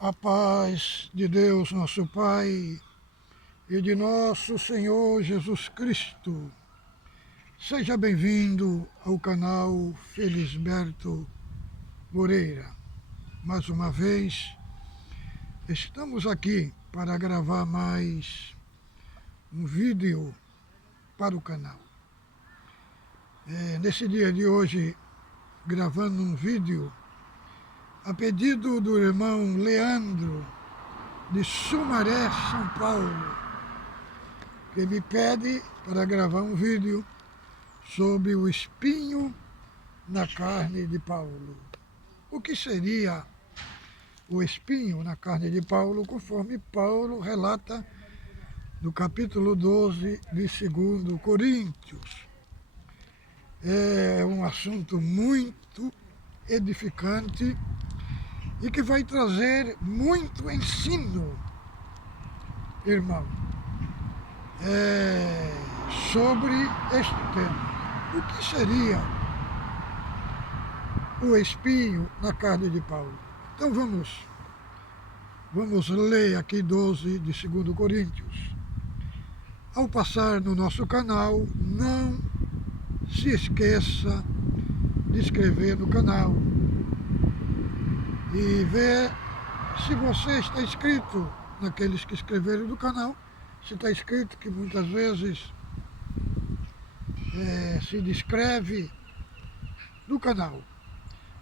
A paz de Deus, nosso Pai, e de nosso Senhor Jesus Cristo. Seja bem-vindo ao canal Felisberto Moreira. Mais uma vez, estamos aqui para gravar mais um vídeo para o canal. Nesse dia de hoje, gravando um vídeo a pedido do irmão Leandro, de Sumaré, São Paulo, que me pede para gravar um vídeo sobre o espinho na carne de Paulo. O que seria o espinho na carne de Paulo, conforme Paulo relata no capítulo 12 de 2 Coríntios. É um assunto muito edificante e que vai trazer muito ensino, irmão, sobre este tema. O que seria o espinho na carne de Paulo? Então vamos ler aqui 12 de 2 Coríntios. Ao passar no nosso canal, não se esqueça de inscrever no canal e ver se você está inscrito naqueles que escreveram no canal, se está inscrito, que muitas vezes se descreve no canal.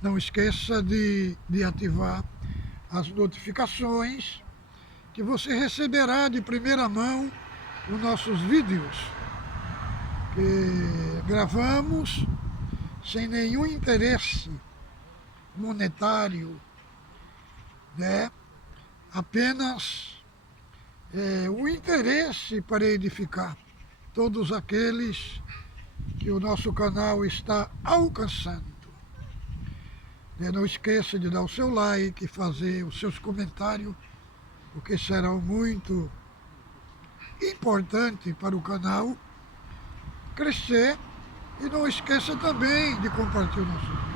Não esqueça de ativar as notificações, que você receberá de primeira mão os nossos vídeos que gravamos sem nenhum interesse monetário, né? Apenas o interesse para edificar todos aqueles que o nosso canal está alcançando. Não esqueça de dar o seu like, fazer os seus comentários, porque serão muito importantes para o canal crescer. E não esqueça também de compartilhar o nosso vídeo.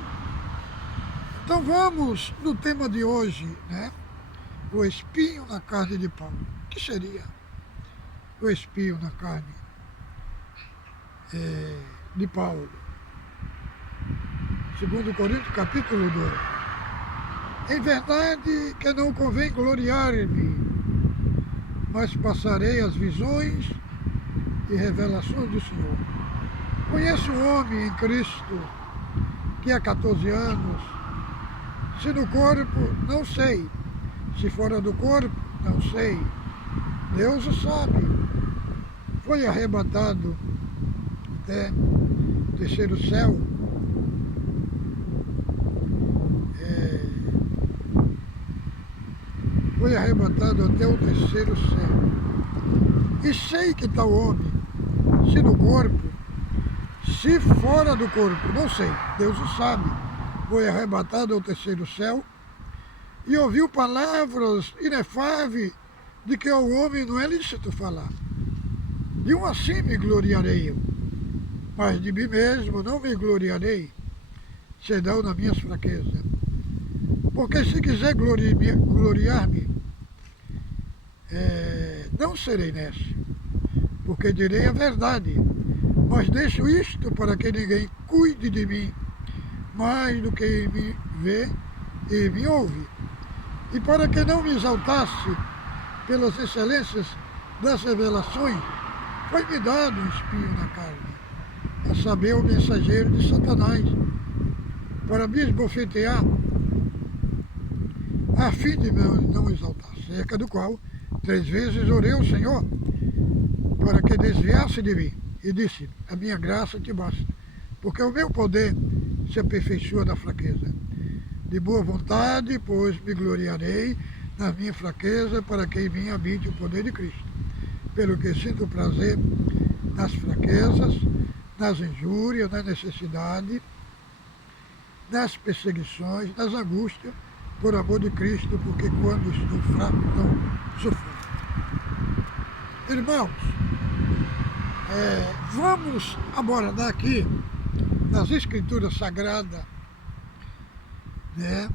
Então vamos no tema de hoje, né? O espinho na carne de Paulo. O que seria o espinho na carne de Paulo? 2 Coríntios, capítulo 2. Em verdade que não convém gloriar-me, mas passarei as visões e revelações do Senhor. Conheço um homem em Cristo que há 14 anos, se no corpo, não sei, se fora do corpo, não sei, Deus o sabe, foi arrebatado até o terceiro céu. Foi arrebatado até o terceiro céu. E sei que tal homem, se no corpo, se fora do corpo, não sei, Deus o sabe, foi arrebatado ao terceiro céu e ouviu palavras inefáveis de que ao homem não é lícito falar. De um assim me gloriarei eu, mas de mim mesmo não me gloriarei, senão nas minhas fraquezas. Porque se quiser gloriar-me, não serei nécio, porque direi a verdade, mas deixo isto para que ninguém cuide de mim mais do que me vê e me ouve, e para que não me exaltasse pelas excelências das revelações, foi-me dado um espinho na carne, a saber, o mensageiro de Satanás, para me esbofetear, a fim de não exaltar, cerca do qual 3 vezes orei ao Senhor para que desviasse de mim, e disse: a minha graça te basta, porque o meu poder se aperfeiçoa na fraqueza. De boa vontade, pois me gloriarei na minha fraqueza, para que em mim habite o poder de Cristo, pelo que sinto prazer nas fraquezas, nas injúrias, na necessidade, nas perseguições, nas angústias, por amor de Cristo, porque quando estou fraco, então sou forte. Irmãos, vamos abordar aqui, nas Escrituras Sagradas, né,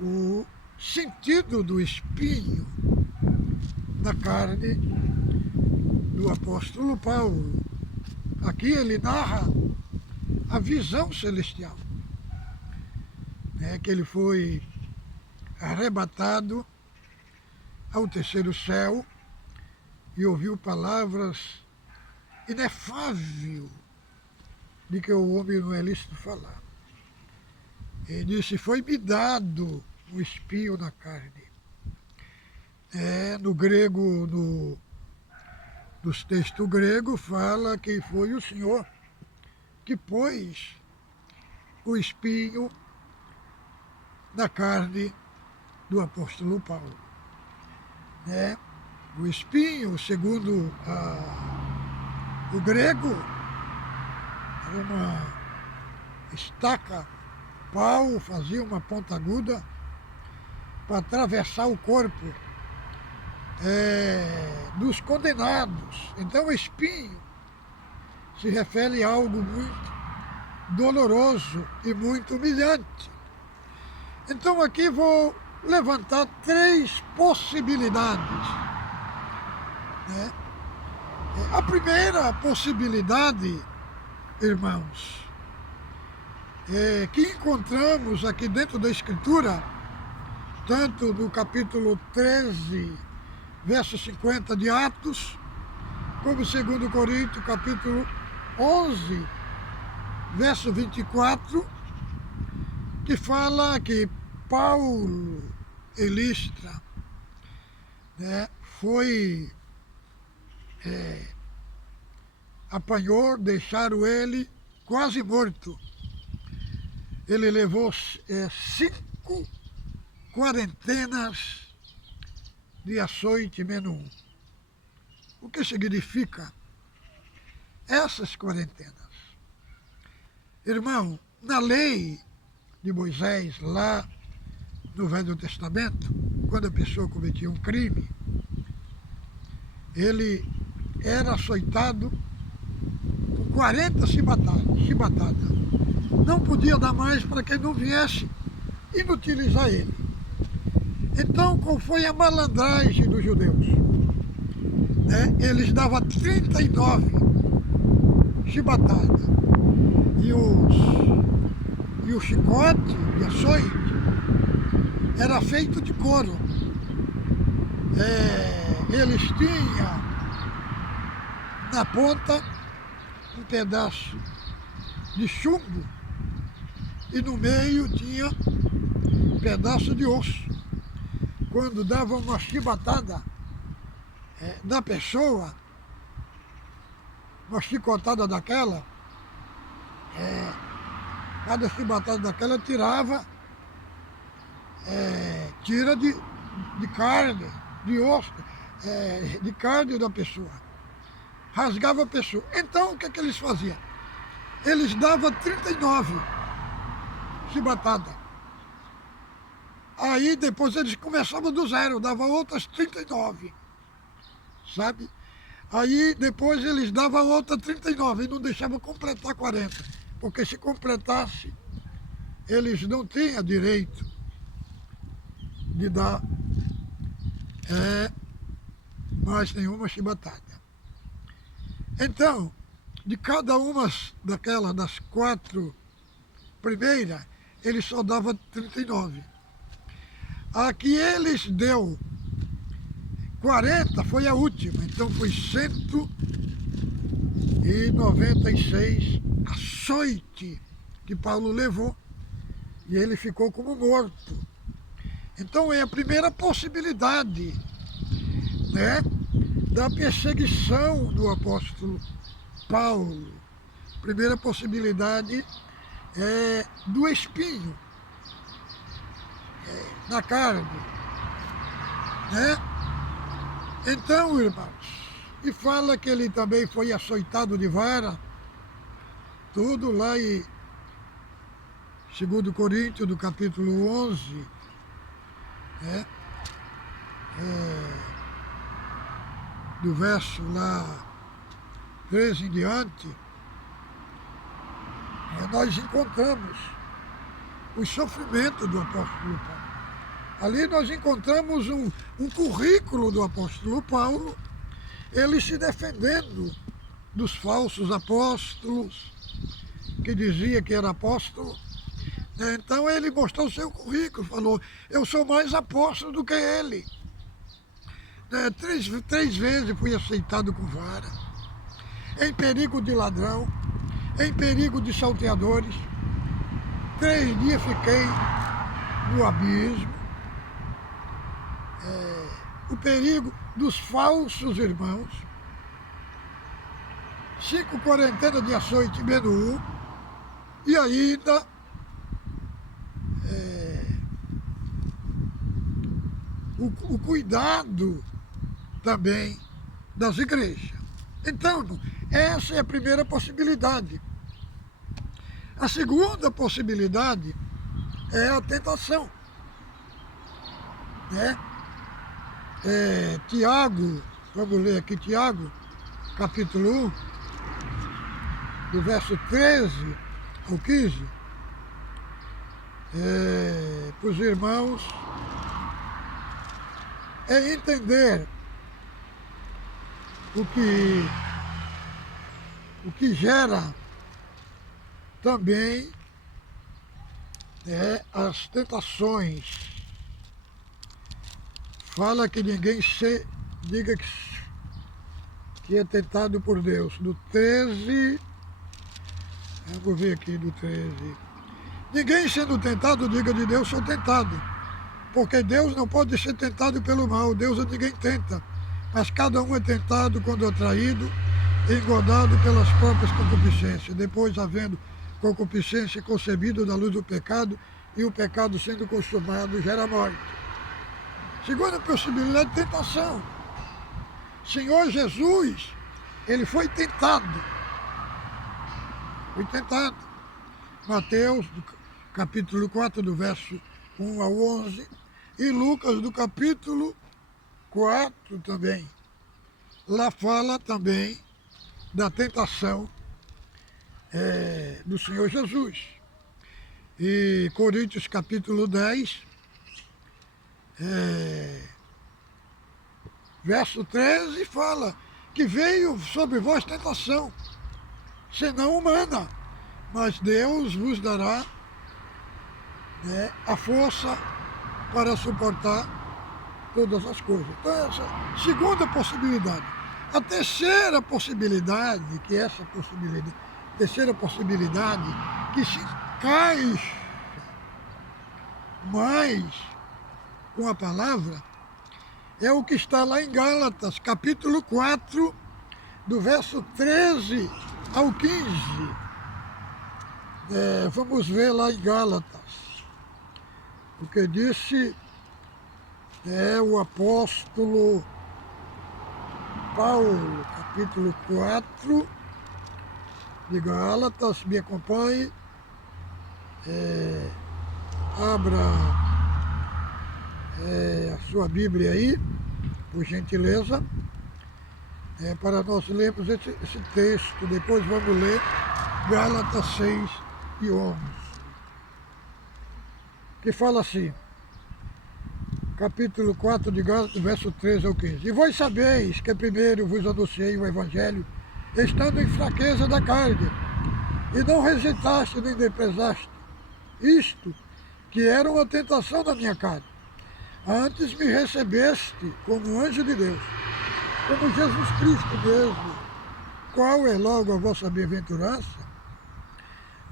o sentido do espinho na carne do apóstolo Paulo. Aqui ele narra a visão celestial, né, que ele foi arrebatado ao terceiro céu e ouviu palavras inefáveis de que o homem não é lícito falar. Ele disse, foi-me dado um espinho na carne. No grego, dos textos gregos, fala que foi o Senhor que pôs o espinho na carne do apóstolo Paulo. O espinho, segundo o grego, era uma estaca, pau, fazia uma ponta aguda para atravessar o corpo dos condenados. Então o espinho se refere a algo muito doloroso e muito humilhante. Então aqui vou levantar 3 possibilidades. A primeira possibilidade, irmãos, que encontramos aqui dentro da Escritura, tanto no capítulo 13, verso 50 de Atos, como 2 Coríntios, capítulo 11, verso 24, que fala que Paulo e Listra apanhou, deixaram ele quase morto. Ele levou 5 quarentenas de açoite menos 1. O que significa essas quarentenas? Irmão, na lei de Moisés, lá no Velho Testamento, quando a pessoa cometia um crime, ele era açoitado com 40 chibatadas. Não podia dar mais para que não viesse inutilizar ele. Então, qual foi a malandragem dos judeus? Eles davam 39 chibatadas. E o chicote de açoite era feito de couro. Eles tinham na ponta um pedaço de chumbo e no meio tinha um pedaço de osso. Quando dava uma chibatada da pessoa, uma chicotada daquela, cada chibatada daquela tira de carne, de osso, de carne da pessoa. Rasgava a pessoa. Então, o que eles faziam? Eles davam 39 chibatadas. Aí, depois, eles começavam do zero, davam outras 39, sabe? Aí, depois, eles davam outra 39 e não deixavam completar 40. Porque se completasse, eles não tinham direito de dar mais nenhuma chibatada. Então, de cada uma das 4 primeiras, ele só dava 39. A que eles deu 40 foi a última, então foi 196 açoite que Paulo levou e ele ficou como morto. Então é a primeira possibilidade, da perseguição do apóstolo Paulo. Primeira possibilidade é do espinho na carne, Então, irmãos, e fala que ele também foi açoitado de vara, tudo lá em 2 Coríntios, do capítulo 11, do verso lá 13 em diante, nós encontramos o sofrimento do apóstolo Paulo. Ali nós encontramos um currículo do apóstolo Paulo, ele se defendendo dos falsos apóstolos, que dizia que era apóstolo. Então ele mostrou o seu currículo, falou, eu sou mais apóstolo do que ele. Três vezes fui aceitado com vara, em perigo de ladrão, em perigo de salteadores. 3 dias fiquei no abismo. O perigo dos falsos irmãos. 5 quarentenas de açoite em Menu. E ainda o cuidado também das igrejas. Então, essa é a primeira possibilidade. A segunda possibilidade é a tentação. Tiago, vamos ler aqui Tiago, capítulo 1, do verso 13 ao 15, para os irmãos entender o que gera também as tentações. Fala que ninguém diga que é tentado por Deus. Do 13, eu vou ver aqui do 13. Ninguém sendo tentado, diga de Deus, sou tentado. Porque Deus não pode ser tentado pelo mal, Deus a ninguém tenta. Mas cada um é tentado quando atraído e engodado pelas próprias concupiscências. Depois, havendo concupiscência concebido da luz do pecado, e o pecado sendo consumado gera morte. Segunda possibilidade, tentação. Senhor Jesus, ele foi tentado. Foi tentado. Mateus, capítulo 4, do verso 1 ao 11, e Lucas, do capítulo 4 também. Lá fala também da tentação do Senhor Jesus. E Coríntios, capítulo 10, verso 13, fala que veio sobre vós tentação, senão humana, mas Deus vos dará a força para suportar todas as coisas. Então, essa segunda possibilidade. A terceira possibilidade, que se encaixa mais com a palavra, é o que está lá em Gálatas, capítulo 4, do verso 13 ao 15. Vamos ver lá em Gálatas o que disse o apóstolo Paulo, capítulo 4 de Gálatas. Me acompanhe, abra a sua Bíblia aí, por gentileza, para nós lermos esse texto. Depois vamos ler Gálatas 6 e 11, que fala assim, capítulo 4 de Gálatas, verso 13 ao 15. E vós sabeis que primeiro vos anunciei o Evangelho, estando em fraqueza da carne, e não rejeitaste nem desprezaste isto, que era uma tentação da minha carne. Antes me recebeste como um anjo de Deus, como Jesus Cristo mesmo, qual é logo a vossa bem-aventurança?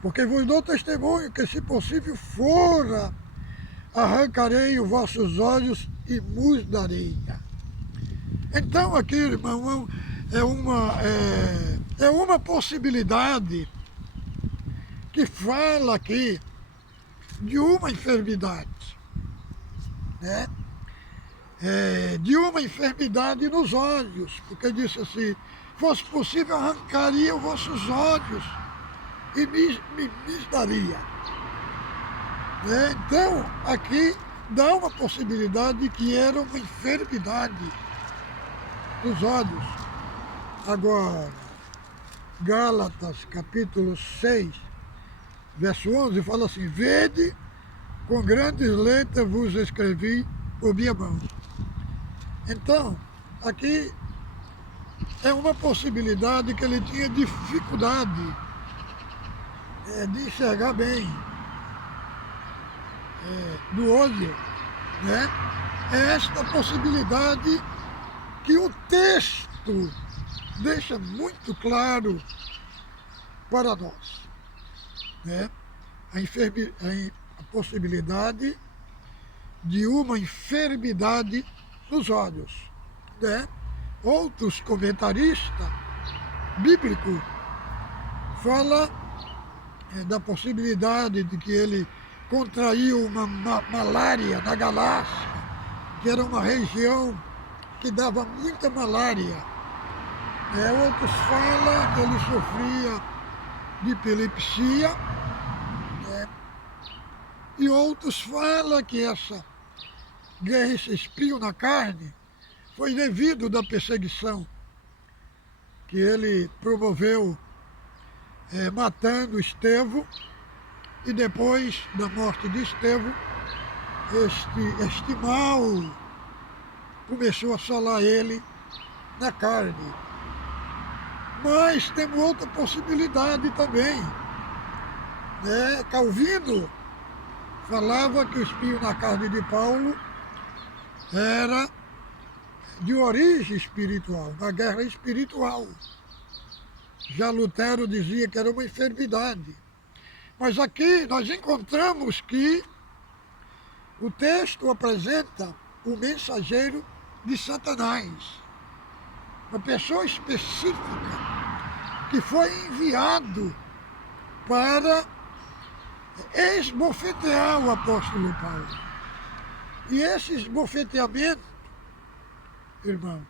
Porque vos dou testemunho que, se possível fora, arrancarei os vossos olhos e vos darei. Então aqui, irmão, é uma possibilidade que fala aqui de uma enfermidade, de uma enfermidade nos olhos, porque disse assim, fosse possível arrancaria os vossos olhos e me daria. Então, aqui dá uma possibilidade que era uma enfermidade dos olhos. Agora, Gálatas, capítulo 6, verso 11, fala assim, vede com grandes letras vos escrevi por minha mão. Então, aqui é uma possibilidade que ele tinha dificuldade de enxergar bem do olho, né? É esta possibilidade que o texto deixa muito claro para nós, né? A possibilidade de uma enfermidade nos olhos, né? Outros comentaristas bíblicos falam da possibilidade de que ele contraiu uma malária na Galácia, que era uma região que dava muita malária. Outros falam que ele sofria de epilepsia, né? E outros falam que essa guerra, esse espinho na carne, foi devido da perseguição que ele promoveu matando Estevão, e depois da morte de Estevão, este mal começou a assolar ele na carne. Mas temos outra possibilidade também, né? Calvino falava que o espinho na carne de Paulo era de origem espiritual, uma guerra espiritual. Já Lutero dizia que era uma enfermidade. Mas aqui nós encontramos que o texto apresenta o mensageiro de Satanás, uma pessoa específica que foi enviado para esbofetear o apóstolo Paulo. E esse esbofeteamento, irmão,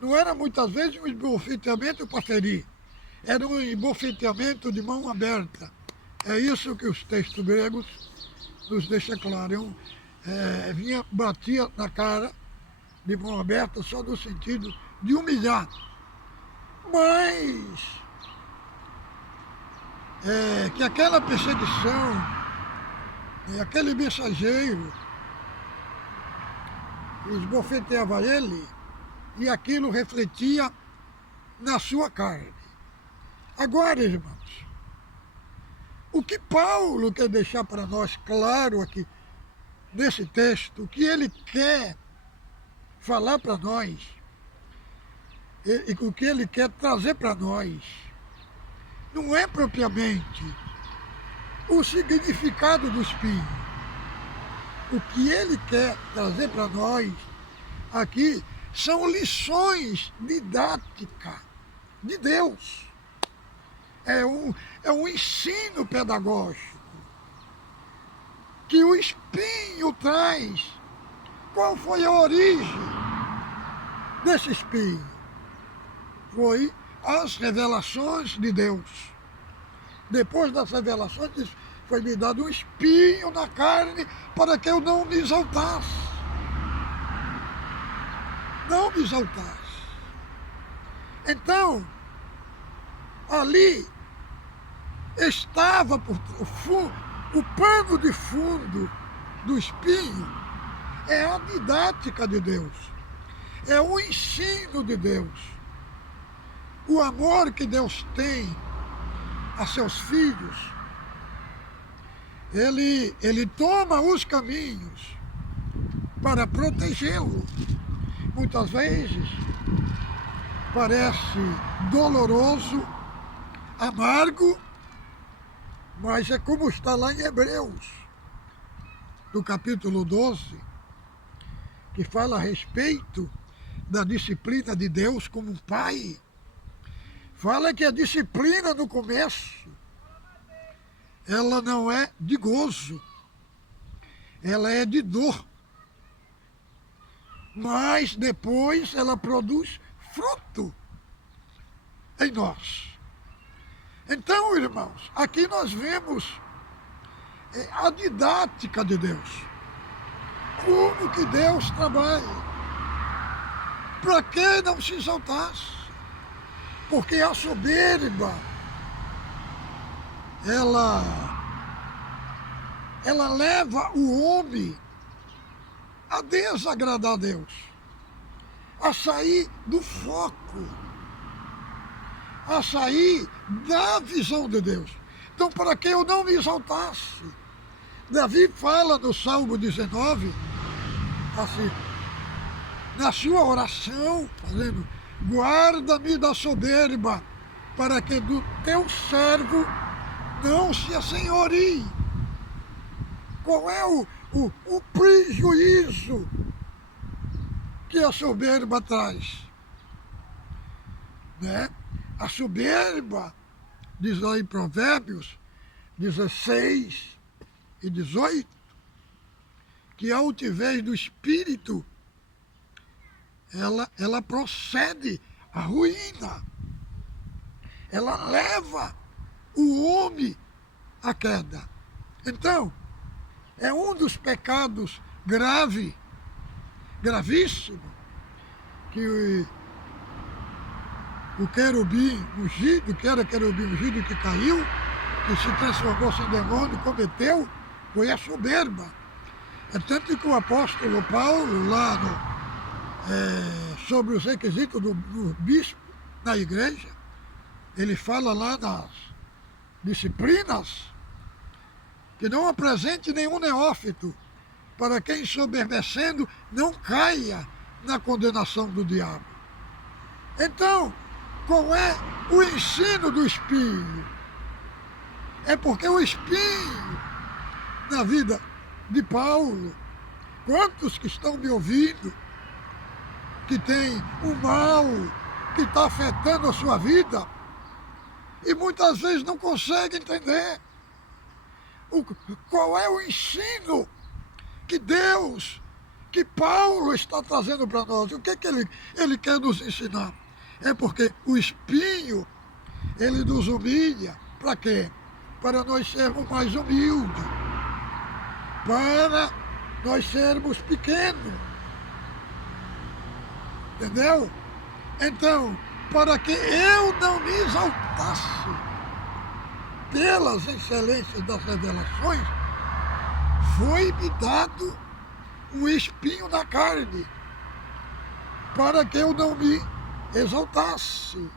não era muitas vezes um esbofeteamento para ferir, era um esbofeteamento de mão aberta. É isso que os textos gregos nos deixam claro. Batia na cara de mão aberta só no sentido de humilhar. Mas que aquela perseguição, aquele mensageiro esbofeteava ele e aquilo refletia na sua carne. Agora, irmãos, o que Paulo quer deixar para nós claro aqui nesse texto, o que ele quer falar para nós, e o que ele quer trazer para nós, não é propriamente o significado do espinho. O que ele quer trazer para nós aqui são lições didáticas de Deus. É um ensino pedagógico que o espinho traz. Qual foi a origem desse espinho? Foi as revelações de Deus. Depois das revelações, foi me dado um espinho na carne para que eu não me exaltasse. Não me exaltasse. Então, ali estava o pano de fundo do espinho, é a didática de Deus, é o ensino de Deus, o amor que Deus tem a seus filhos. Ele toma os caminhos para protegê-lo. Muitas vezes parece doloroso, amargo, mas é como está lá em Hebreus, no capítulo 12, que fala a respeito da disciplina de Deus como um pai. Fala que a disciplina no começo, ela não é de gozo, ela é de dor. Mas depois ela produz fruto em nós. Então, irmãos, aqui nós vemos a didática de Deus. Como que Deus trabalha. Para que não se exaltasse? Porque a soberba, ela leva o homem a desagradar a Deus, a sair do foco, a sair da visão de Deus. Então, para que eu não me exaltasse, Davi fala no Salmo 19, assim, na sua oração, fazendo: guarda-me da soberba, para que do teu servo não se assenhorie. Qual é o prejuízo que a soberba traz? Né? A soberba, diz lá em Provérbios 16 e 18, que a altivez do espírito, ela procede à ruína. Ela leva o homem à queda. Então, é um dos pecados gravíssimo, que o querubim ungido, que era querubim ungido, que caiu, que se transformou-se em demônio, cometeu, foi a soberba. É tanto que o apóstolo Paulo, lá sobre os requisitos do bispo na igreja, ele fala lá nas disciplinas que não apresente nenhum neófito, para que, ensoberbecendo, não caia na condenação do diabo. Então, qual é o ensino do espinho? É porque o espinho, na vida de Paulo, quantos que estão me ouvindo, que tem um mal que está afetando a sua vida, e muitas vezes não consegue entender qual é o ensino que Deus, que Paulo está trazendo para nós. O que é que ele quer nos ensinar? É porque o espinho, ele nos humilha. Para quê? Para nós sermos mais humildes, para nós sermos pequenos. Entendeu? Então, para que eu não me exaltasse pelas excelências das revelações, foi-me dado um espinho na carne, para que eu não me exaltasse.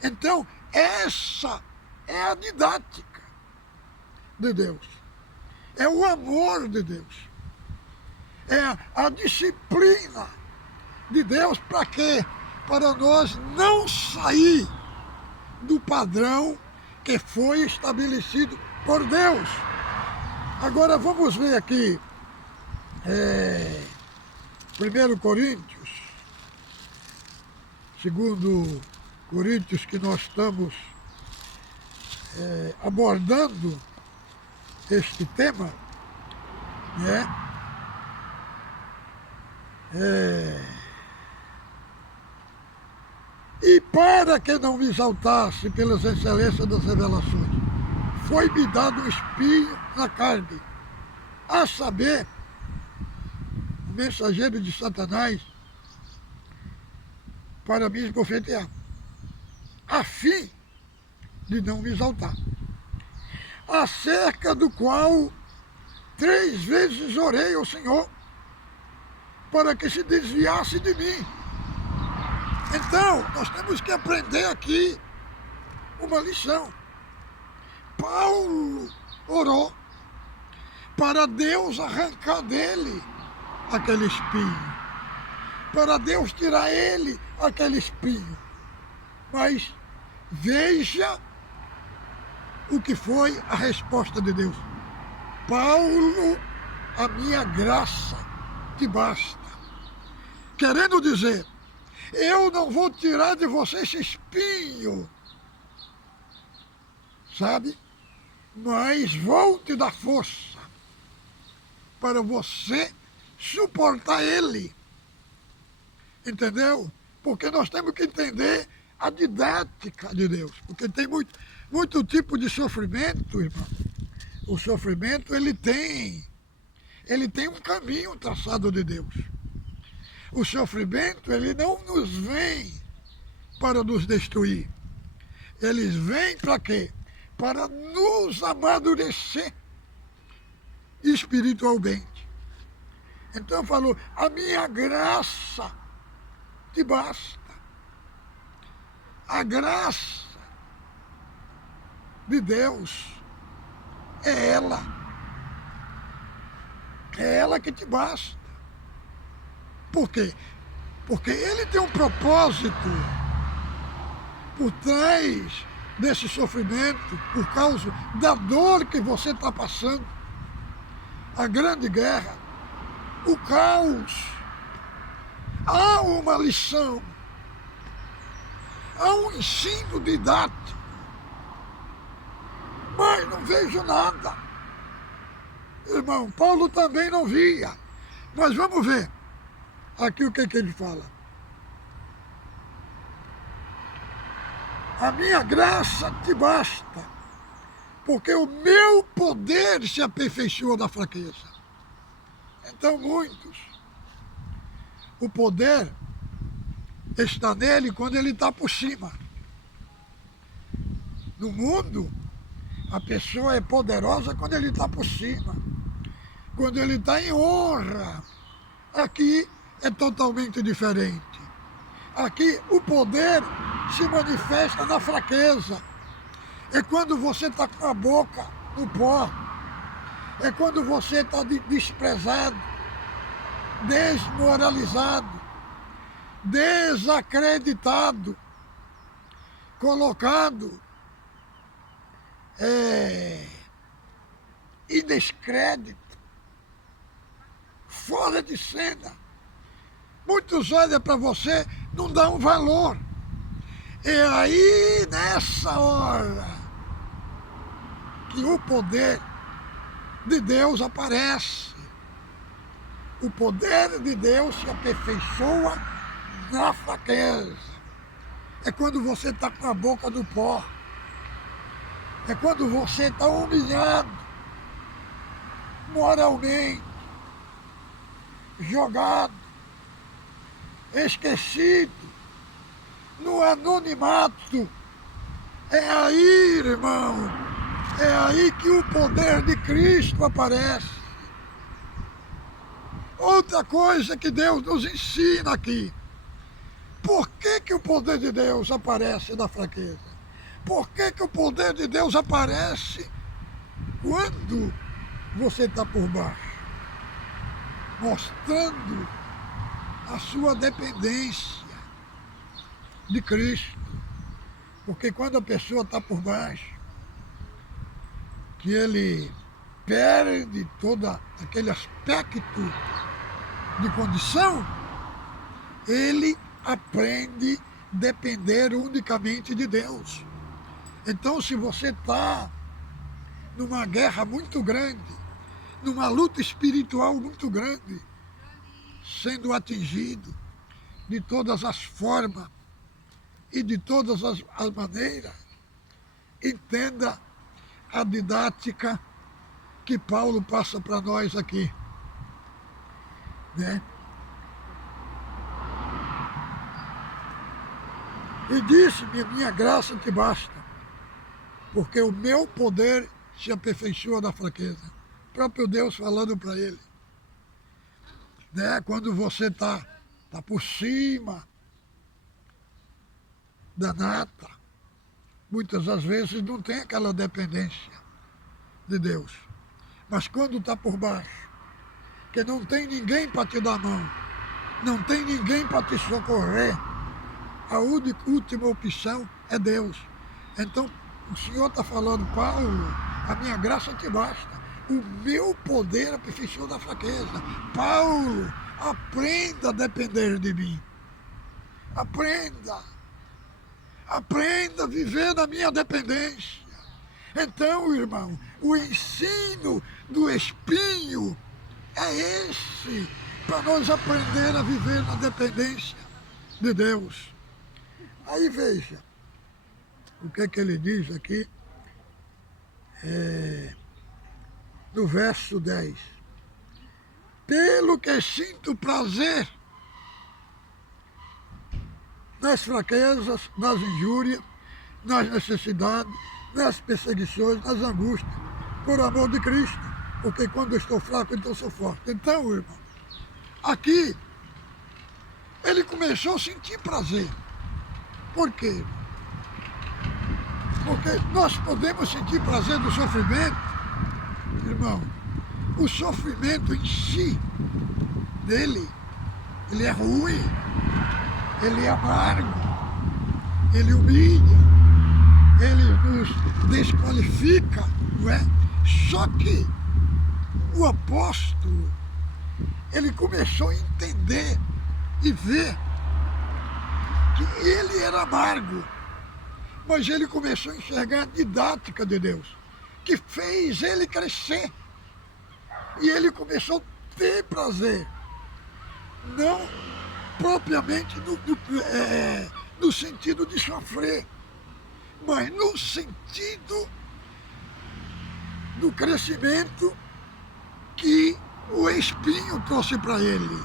Então, essa é a didática de Deus, é o amor de Deus, é a disciplina de Deus. Para quê? Para nós não sair do padrão que foi estabelecido por Deus. Agora vamos ver aqui 1 Coríntios, 2 Coríntios, que nós estamos abordando este tema, né? E para que não me exaltasse pelas excelências das revelações, foi-me dado um espinho na carne, a saber, o mensageiro de Satanás, para me esbofetear, a fim de não me exaltar, acerca do qual 3 vezes orei ao Senhor, para que se desviasse de mim. Então, nós temos que aprender aqui uma lição. Paulo orou para Deus arrancar dele aquele espinho, para Deus tirar ele aquele espinho. Mas veja o que foi a resposta de Deus: Paulo, a minha graça te basta. Querendo dizer, eu não vou tirar de você esse espinho, sabe? Mas vou te dar força para você suportar ele. Entendeu? Porque nós temos que entender a didática de Deus. Porque tem muito tipo de sofrimento, irmão. O sofrimento, ele tem um caminho traçado de Deus. O sofrimento, ele não nos vem para nos destruir. Eles vêm para quê? Para nos amadurecer. espiritualmente. Então falou, a minha graça te basta. A graça de Deus é ela. É ela que te basta. Por quê? Porque ele tem um propósito por trás desse sofrimento, por causa da dor que você está passando. A grande guerra, o caos. Há uma lição, há um ensino didático, mas não vejo nada. Irmão, Paulo também não via. Mas vamos ver aqui o que ele fala. A minha graça te basta, porque o meu poder se aperfeiçoa na fraqueza. Então muitos, o poder está nele quando ele está por cima. No mundo, a pessoa é poderosa quando ele está por cima, quando ele está em honra. Aqui é totalmente diferente. Aqui o poder se manifesta na fraqueza. É quando você está com a boca no pó. É quando você está desprezado, desmoralizado, desacreditado, colocado em descrédito, fora de cena. Muitos olham para você, não dão valor. E aí, nessa hora, que o poder de Deus aparece. O poder de Deus se aperfeiçoa na fraqueza. É quando você está com a boca no pó. É quando você está humilhado, moralmente, jogado, esquecido, no anonimato. É aí, irmão, é aí que o poder de Cristo aparece. Outra coisa que Deus nos ensina aqui. Por que o poder de Deus aparece na fraqueza? Por que o poder de Deus aparece quando você está por baixo? Mostrando a sua dependência de Cristo. Porque quando a pessoa está por baixo, que ele perde todo aquele aspecto de condição, ele aprende a depender unicamente de Deus. Então, se você está numa guerra muito grande, numa luta espiritual muito grande, sendo atingido de todas as formas e de todas as maneiras, entenda a didática que Paulo passa para nós aqui, né? E disse-me, minha graça te basta, porque o meu poder se aperfeiçoa na fraqueza. O próprio Deus falando para ele, né? Quando você está por cima da nata, muitas das vezes não tem aquela dependência de Deus. Mas quando está por baixo, que não tem ninguém para te dar mão, não tem ninguém para te socorrer, a última opção é Deus. Então, o Senhor está falando, Paulo, a minha graça te basta. O meu poder aperfeiçoa da fraqueza. Paulo, aprenda a depender de mim. Aprenda. Aprenda a viver na minha dependência. Então, irmão, o ensino do espinho é esse, para nós aprender a viver na dependência de Deus. Aí veja, o que é que ele diz aqui, no verso 10. Pelo que sinto prazer nas fraquezas, nas injúrias, nas necessidades, nas perseguições, nas angústias, por amor de Cristo. porque quando eu estou fraco, então eu sou forte. Então, irmão, aqui, ele começou a sentir prazer. Por quê? Porque nós podemos sentir prazer do sofrimento, irmão. O sofrimento em si, dele, ele é ruim, ele é amargo, ele humilha, ele nos desqualifica, não é? Só que o apóstolo, ele começou a entender e ver que ele era amargo, mas ele começou a enxergar a didática de Deus, que fez ele crescer. E ele começou a ter prazer, não propriamente no sentido de sofrer, mas no sentido do crescimento que o espinho trouxe para ele.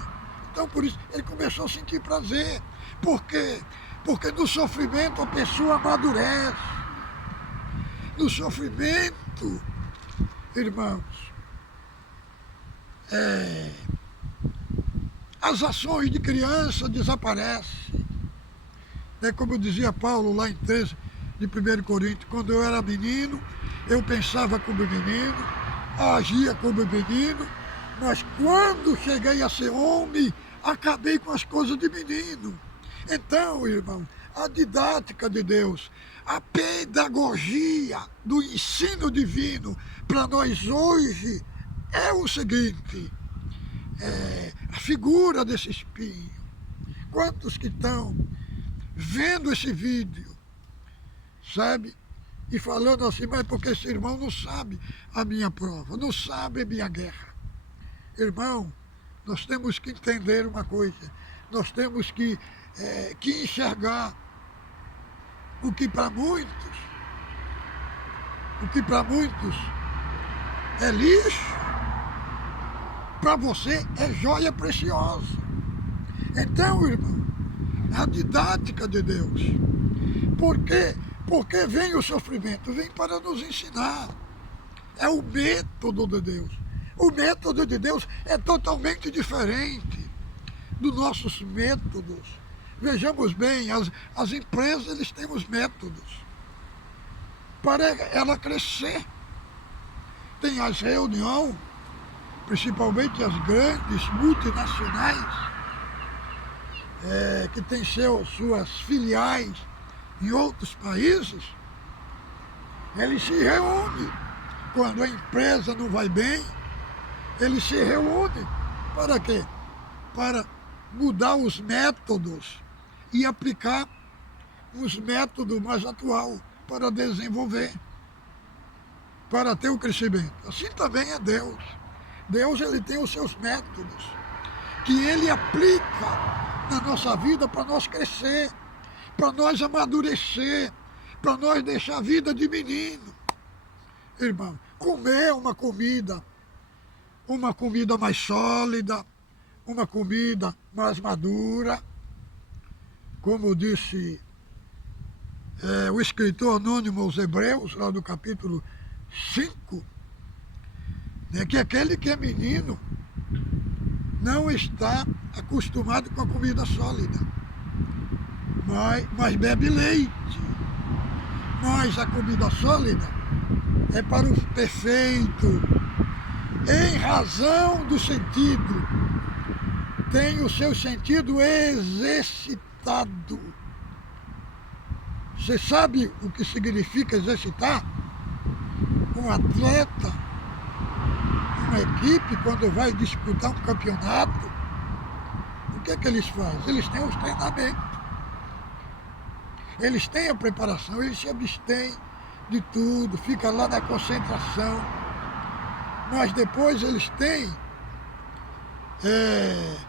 Então, por isso, ele começou a sentir prazer. Por quê? Porque no sofrimento a pessoa amadurece. No sofrimento, irmãos, as ações de criança desaparecem. Como dizia Paulo lá em 13 de 1 Coríntios, quando eu era menino, eu pensava como menino, agia como menino, mas quando cheguei a ser homem, acabei com as coisas de menino. Então, irmão, a didática de Deus, a pedagogia do ensino divino para nós hoje é o seguinte, a figura desse espinho. Quantos que estão vendo esse vídeo, sabe? E falando assim, mas porque esse irmão não sabe a minha prova, não sabe a minha guerra. Irmão, nós temos que entender uma coisa, nós temos que enxergar o que para muitos é lixo, para você é joia preciosa. Então, irmão, a didática de Deus. Por quê? Porque vem o sofrimento, vem para nos ensinar. É o método de Deus. O método de Deus é totalmente diferente dos nossos métodos. Vejamos bem, as empresas, eles têm os métodos para ela crescer. Tem as reuniões, principalmente as grandes multinacionais, que têm suas filiais em outros países, eles se reúnem. Quando a empresa não vai bem, eles se reúnem. Para quê? Para mudar os métodos e aplicar os métodos mais atuais para desenvolver, para ter o crescimento. Assim também é Deus. Deus, ele tem os seus métodos que ele aplica na nossa vida para nós crescer, para nós amadurecer, para nós deixar a vida de menino. Irmão, comer uma comida mais sólida, uma comida mais madura, como disse o escritor anônimo aos Hebreus, lá do capítulo 5, que aquele que é menino não está acostumado com a comida sólida, mas bebe leite. Mas a comida sólida é para o perfeito, em razão do sentido, tem o seu sentido exercitado. Você sabe o que significa exercitar? Um atleta, uma equipe, quando vai disputar um campeonato, o que é que eles fazem? Eles têm os treinamentos, eles têm a preparação, eles se abstêm de tudo, fica lá na concentração, mas depois eles têm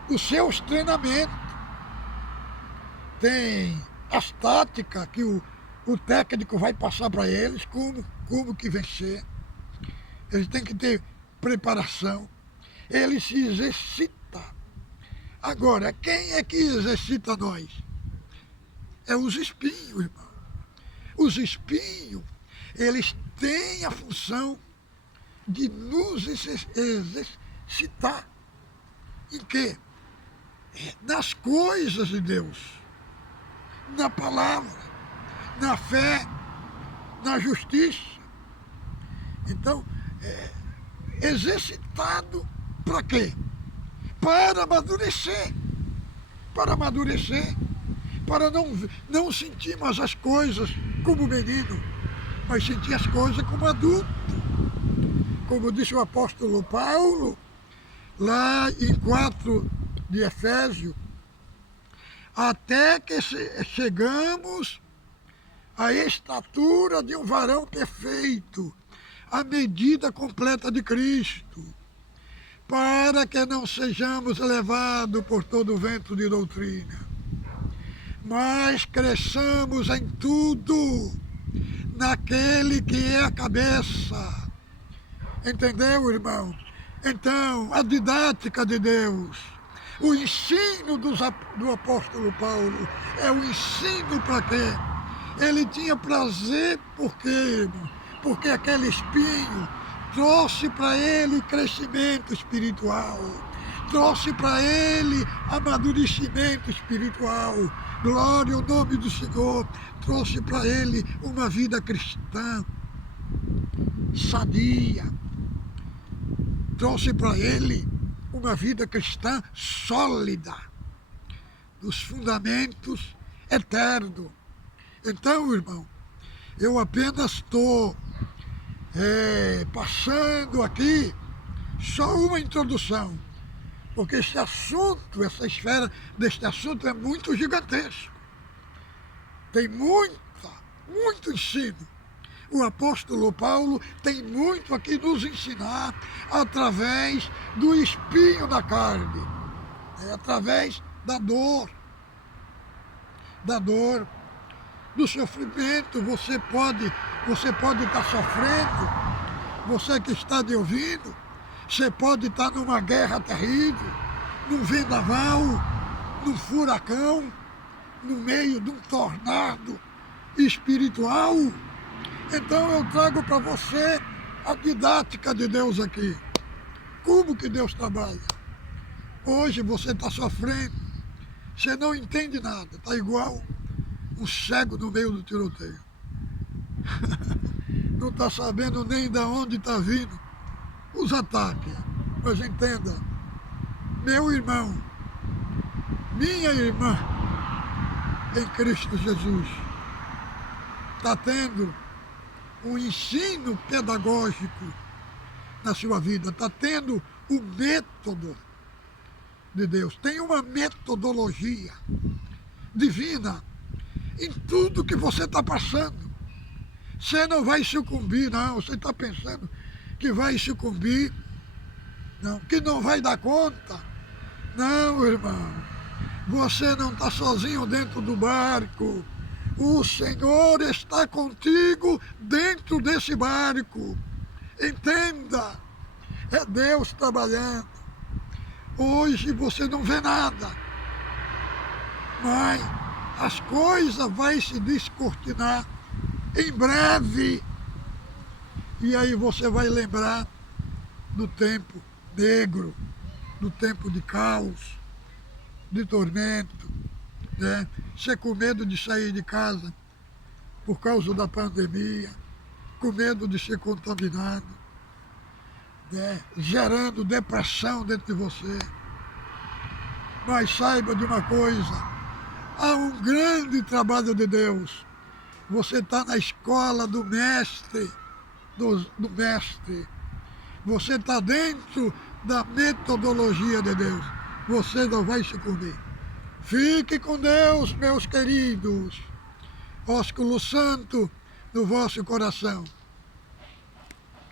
os seus treinamentos, tem as táticas que o técnico vai passar para eles, como que vencer. Eles têm que ter preparação, ele se exercita. Agora, quem é que exercita nós? É os espinhos, irmão. Os espinhos, eles têm a função de nos exercitar. Em quê? Nas coisas de Deus, na palavra, na fé, na justiça. Então, exercitado para quê? Para amadurecer. Para amadurecer. Para não sentir mais as coisas como menino, mas sentir as coisas como adulto. Como disse o apóstolo Paulo, lá em 4 de Efésios, até que chegamos à estatura de um varão perfeito, à medida completa de Cristo, para que não sejamos levados por todo o vento de doutrina, mas cresçamos em tudo naquele que é a cabeça. Entendeu, irmão? Então, a didática de Deus, o ensino do apóstolo Paulo, é o ensino para quê? Ele tinha prazer por quê, irmão? Porque aquele espinho trouxe para ele crescimento espiritual, trouxe para ele amadurecimento espiritual. Glória ao nome do Senhor, trouxe para ele uma vida cristã sadia, trouxe para ele uma vida cristã sólida, dos fundamentos eternos. Então, irmão, eu apenas estou passando aqui só uma introdução, porque esse assunto, essa esfera deste assunto é muito gigantesco. Tem muito ensino. O apóstolo Paulo tem muito aqui nos ensinar através do espinho da carne, através da dor, do sofrimento. Você pode estar sofrendo, você que está me ouvindo, você pode estar numa guerra terrível, num vendaval, num furacão, no meio de um tornado espiritual. Então eu trago para você a didática de Deus aqui. Como que Deus trabalha? Hoje você está sofrendo, você não entende nada, está igual um cego no meio do tiroteio. Não está sabendo nem de onde está vindo os ataques. Mas entenda, meu irmão, minha irmã em Cristo Jesus, está tendo um ensino pedagógico na sua vida, está tendo o método de Deus, tem uma metodologia divina em tudo que você está passando. Você não vai sucumbir, não. Você está pensando que vai sucumbir, não, que não vai dar conta. Não, irmão, você não está sozinho dentro do barco. O Senhor está contigo dentro desse barco. Entenda, é Deus trabalhando. Hoje você não vê nada, mas as coisas vão se descortinar em breve. E aí você vai lembrar do tempo negro, do tempo de caos, de tormento, né? Você com medo de sair de casa por causa da pandemia, com medo de ser contaminado, né? Gerando depressão dentro de você. Mas saiba de uma coisa, há um grande trabalho de Deus. Você está na escola do mestre, do mestre. Você está dentro da metodologia de Deus. Você não vai sucumbir. Fique com Deus, meus queridos. Ósculo santo no vosso coração.